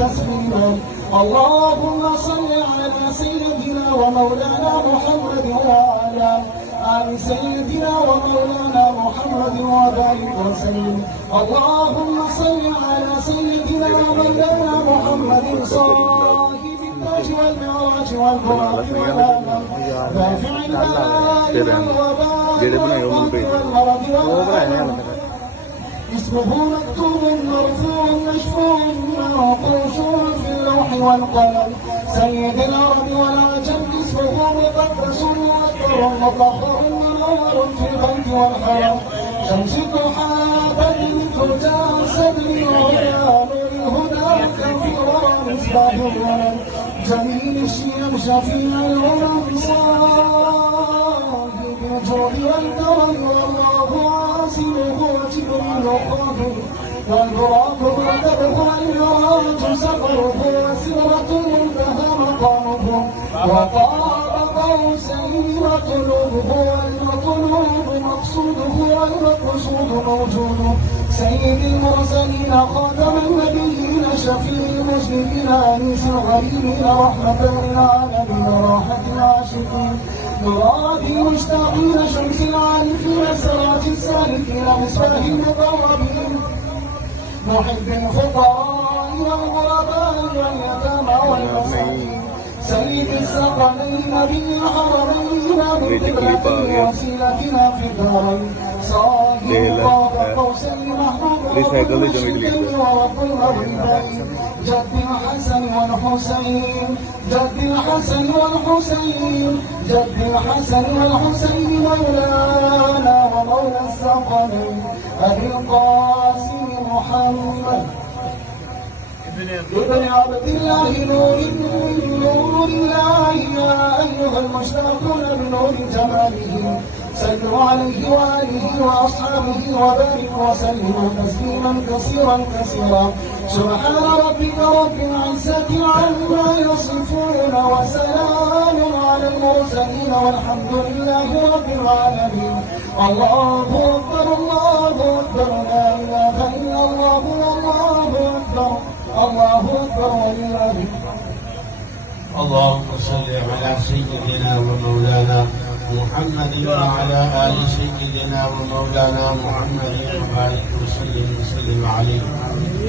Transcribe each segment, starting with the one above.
تسليما. اللهم صل على سيدنا ومولانا محمد وعلى آل سيدنا ومولانا محمد وبارك وسلم. اللهم صل على سيدنا ومولانا محمد صاحب التاج والمعراج والبراق والآمن دافع البلاء والوباء والمرض والآلام اسمه مكتوب مرفوع مشفوع منقوش في اللوح والقلم. سيد العرب والعجم اسمه مقدس مؤثر مطهر منور في البيت والحرم. شمس الضحى بدر ترجع صدري وهدى الهدى كثير مصباح الولد جميل الشيم شفيع الامم صاحب الجود والكرم. والله عاصمه وجبريل قادر والبراق والدبح والمراج سفره وسدرة المنتهى مقامه وقاب قوسين مطلوبه والمطلوب مقصوده والمقصود موجود. سيد المرسلين خاتم النبيين شفيع المسلمين انيس الغريبين رحمة للعالمين راحة العاشقين مراد المشتاقين شمس العارفين سراج السالكين مصباح المقربين محب الفقراء والغرباء واليتامى والمساكين. سيد الثقلين نبي الحرمين بالقبلتين وسيلتنا في الدارين صاحب قاب قوسين محبوب ورب المغربين جد الحسن والحسين جد الحسن والحسين جد الحسن والحسين مولانا ومولى الثقلين أبي القاسم محمد ابن عبد الله نور الله يا أيها المشتاقون بنور جماله صلوا عليه وآله وأصحابه وبارك وسلموا تسليما كثيرا كثيرا. سبحان ربك رب العزة عما يصفون وسلام على المرسلين والحمد لله رب العالمين. الله أكبر الله أكبر لا إله إلا الله والله أكبر الله أكبر ولله. اللهم صل على سيدنا ومولانا محمد وعلى آل سيدنا ومولانا محمد وبارك وسلم عليه.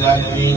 العالمین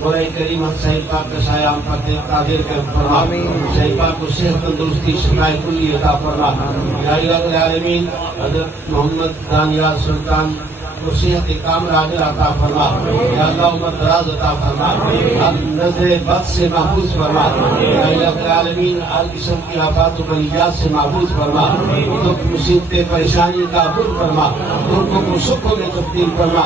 مولا کریم ہم صحیح پاک کا سایہ ہم پر قادر کر فرما صحیح پاک کو صحت تندرستی شفا کلی عطا فرما یا الہ العالمین حضرت محمد دانیال سلطان کو صحت کاملہ عاجلہ عطا فرما یا اللہ عمر دراز عطا فرما نظر بد سے محفوظ فرما یا الہ العالمین ہر قسم کی آفات و بلیات سے محفوظ فرما دکھ مصیبتیں پریشانی کا عبور فرما دکھوں کو سکھوں میں تبدیل فرما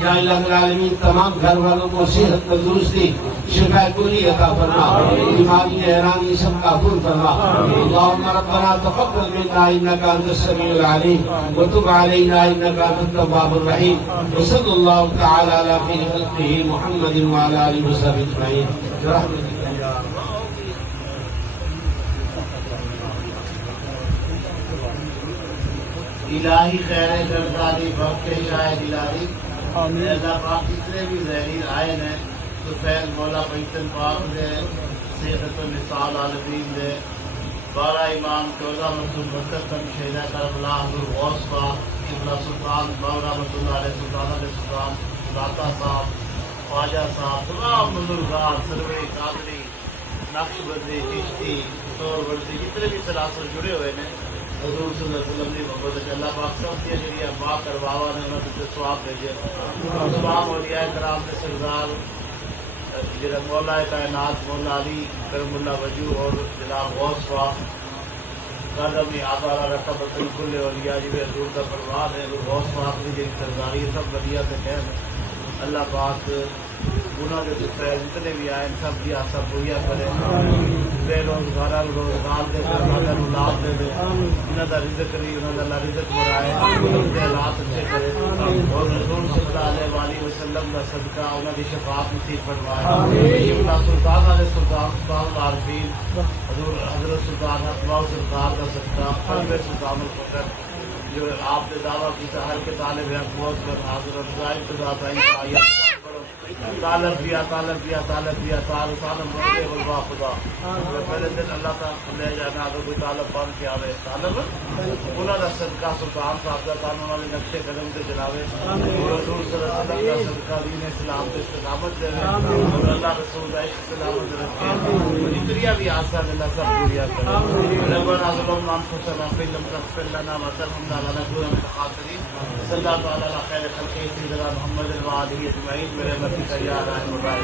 یا الہ العالمین تمام گھر والوں کو صحت تندرستی شفا کلی عطا فرما بیماری حیرانی سب کا عبور فرما اللہم ربنا تقبل منا انک انت السمیع العلیم وتب علینا انک انت التواب الرحیم وصلی اللہ تعالی علی خیر خلقہ محمد وعلی آلہ وصحبہ اجمعین برحمتک یا ارحم الہی خیر گردانی وقت شاید الہی اللہ پاک جتنے بھی زہرین آئے ہیں تو فیض مولا بیتن پاک دے صحت و نصال عالمین دے 12 امام 14 مرتب مرتب شہدہ کربلا حضور غوث پاک قبلہ سلطان مولا رحمۃ اللہ علیہ سلطان علیہ سلطان داتا صاحب خواجہ صاحب تمام بزرگان سروے قادری نقش بندی چشتی طور ورزی جتنے بھی سلاسل جڑے ہوئے ہیں حضور صلی اللہ علیہ وسلم نے محبت اللہ پاک سب کے ذریعہ ماں کرواوا نے انہوں نے ثواب بھیجے تمام اولیاء کرام نے سردار جناب مولا کائنات مولا علی کرم اللہ وجو اور جناب غوث پاک قدم آبارہ رکھا بطل کل اولیاء جی حضور کا پرواد ہے غوث پاک کی جن سرداری سب ودیا سے خیر اللہ پاک گناہ کے فیض جتنے بھی آئے سب کی آسا بویا کرے بے روزگار روزگار دے دے اللہ اولاد دے دے انہوں کا رزق کری انہوں کا اللہ رزق برائے انہوں کے حالات اچھے کرے اور رسول صلی اللہ علیہ وسلم کا صدقہ انہوں کی شفاعت نصیب فرمائے اللہ سلطان علیہ سلطان العارفین حضرت سلطان اقبال سرکار کا صدقہ قلب سلطان الفقر جو آپ نے دعویٰ کیا ہر کے طالب حق بہت کر حاضر افزائی خدا تعالی طالب دیا طالب دیا طالب دیا طالب مرتے غلبہ خدا پہلے دن اللہ تعالیٰ لے جانا اگر کوئی طالب بن کے آوے طالب انہوں کا صدقہ سلطان صاحب کا قانون والے نقشے قدم سے جناوے اور رسول صلی اللہ علیہ وسلم کا صدقہ دین اسلام کو استقامت دے اور اللہ رسول کا استقامت رکھے جتنی بھی آسان اللہ سب پوریا کرے ربنا ظلمنا انفسنا فإن لم تغفر لنا وترحمنا لنكونن من الخاسرين صلی اللہ تعالی علی خیر خلقہ سیدنا محمد وعلى آلہ اجمعین برحمتک یا ارحم الراحمین.